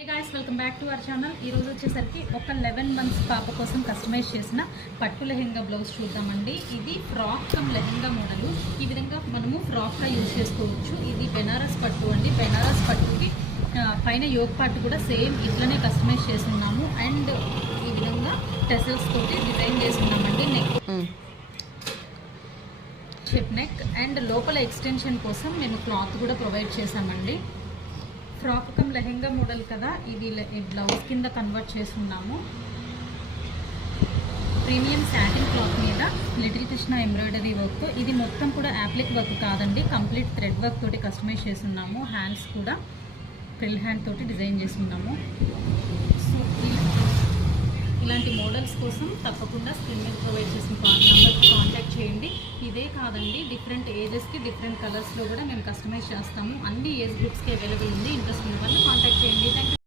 Hey guys, welcome back to our channel. ఈ రోజు వచ్చేసరికి ఒక 11 months పాప కోసం కస్టమైజ్ చేసిన పట్టు లెహంగా బ్లౌజ్ చూద్దామండి. ఇది ఫ్రాక్ కమ్ లెహంగా మోడల్. ఈ విధంగా మనము ఫ్రాక్ గా యూజ్ చేసుకోవచ్చు. ఇది బెనారస్ పట్టు అండి. బెనారస్ పట్టుకి పైన యోక్ పార్ట్ కూడా సేమ్ ఇట్లనే కస్టమైజ్ చేస్తున్నాము. అండ్ ఈ విధంగా టెసల్స్ తోటి డిజైన్ చేస్తున్నామండి. నెక్ షేప్ నెక్ అండ్ లోపల ఎక్స్టెన్షన్ కోసం మేము క్లాత్ కూడా ప్రొవైడ్ చేసామండి. ఫ్రాక్ కమ్ లెహంగా మోడల్ కదా, ఇది బ్లౌజ్ కింద కన్వర్ట్ చేస్తున్నాము. ప్రీమియం శాటిన్ క్లాత్ మీద లిటిల్ కృష్ణ ఎంబ్రాయిడరీ వర్క్. ఇది మొత్తం కూడా యాప్లిక్ వర్క్ కాదండి, కంప్లీట్ థ్రెడ్ వర్క్ తోటి కస్టమైజ్ చేస్తున్నాము. హ్యాండ్స్ కూడా ఫ్రిల్ హ్యాండ్ తోటి డిజైన్ చేస్తున్నాము. సో ఇలాంటి మోడల్స్ కోసం తప్పకుండా స్క్రీన్ మీద ప్రొవైడ్ చేసిన నెంబర్కి కాంటాక్ట్ చేయండి. ఇదే కాదండి, డిఫరెంట్ ఏజెస్కి డిఫరెంట్ కలర్స్లో కూడా మేము కస్టమైజ్ చేస్తాము. అన్ని ఏజ్ గ్రూప్స్కి అవైలబుల్ ఉంది. ఇంట్రెస్ట్ ఉన్న వాళ్ళు కాంటాక్ట్ చేయండి. Thank you.